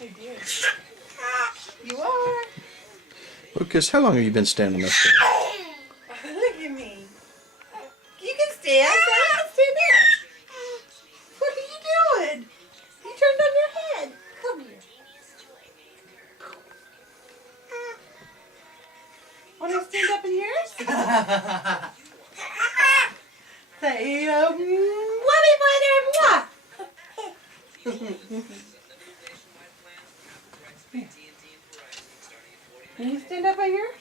I did. You are. Lucas, how long have you been standing up there? Look at me. You can stand. So I can stand up. What are you doing? You turned on your head. Come here. Want to stand up in yours? Say, wubby butter, Can you stand up on yours?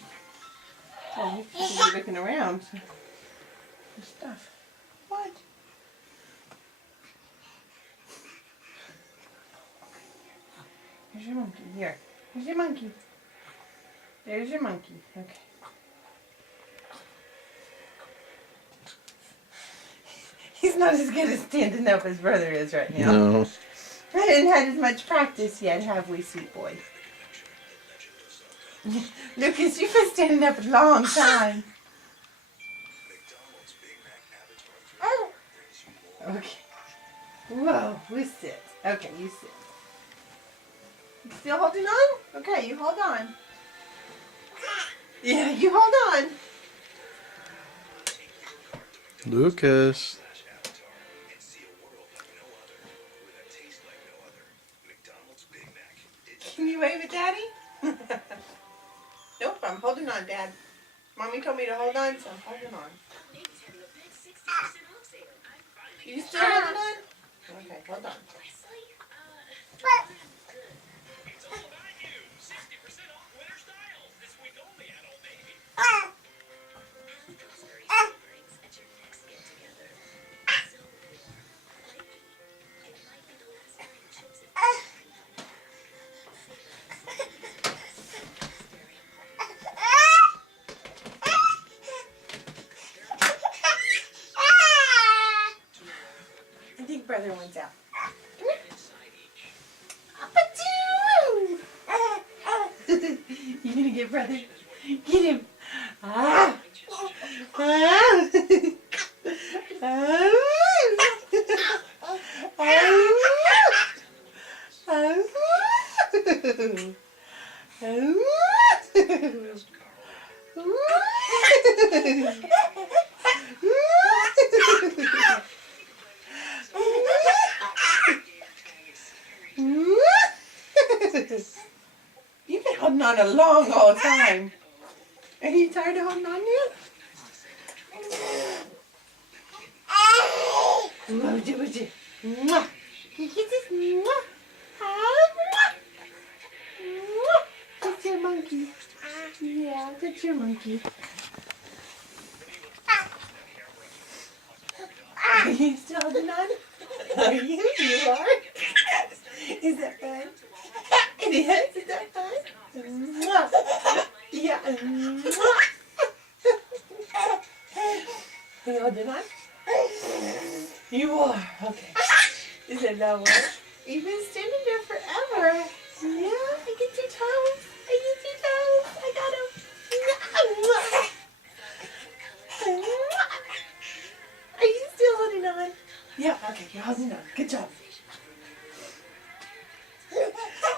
Oh, you're looking around. There's stuff. What? Here's your monkey. Here. Here's your monkey. There's your monkey. Okay. He's not as good at standing up as brother is right now. No. I haven't had as much practice yet, have we, sweet boy? Lucas, you've been standing up a long time. Okay. Whoa, we sit. Okay, you sit. You still holding on? Okay, you hold on. Yeah, you hold on. Lucas. Can you wave at Daddy? Nope, I'm holding on, Dad. Mommy told me to hold on, so I'm holding on. You still holding on? Okay, hold on. I think brother wants out. You gonna get brother? Get him. Ah. Ah. You've been holding on a long old time. Are you tired of holding on yet? Would you? Mwah. Can you kiss this? Mwah. Ah, mwah. That's your monkey. Yeah, that's your monkey. Are you still holding on? Are you? You are? Is that fun? It is? Is that fun? Mwah. Yeah. Mwah. Are you holding on? You are. Okay. Is it that one? You've been standing there forever. Yeah, I get your toes. I get your toes. I got them. Are you still holding on? Yeah, okay, you're holding on. Good job.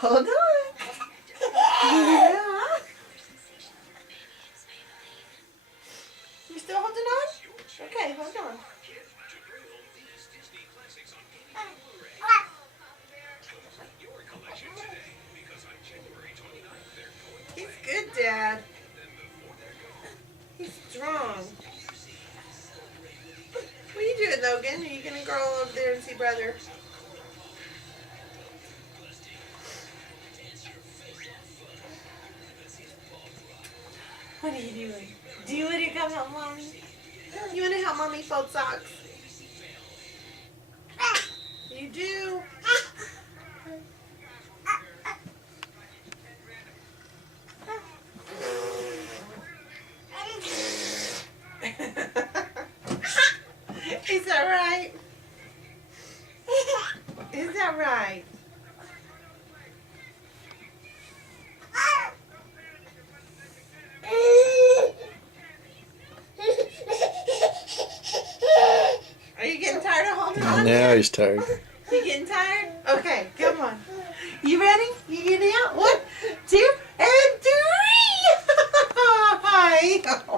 Hold on. Yeah. You still holding on? Okay, hold on. He's good, Dad. He's strong. What are you doing, Logan? Are you going to go over there and see brother? What are you doing? Do you want to come help Mommy? You want to help Mommy fold socks? You do? Is that right? Is that right? Are you getting tired of holding on? Now he's tired. You getting tired? Okay, come on. You ready? You get out. 1, 2, and 3. Hi.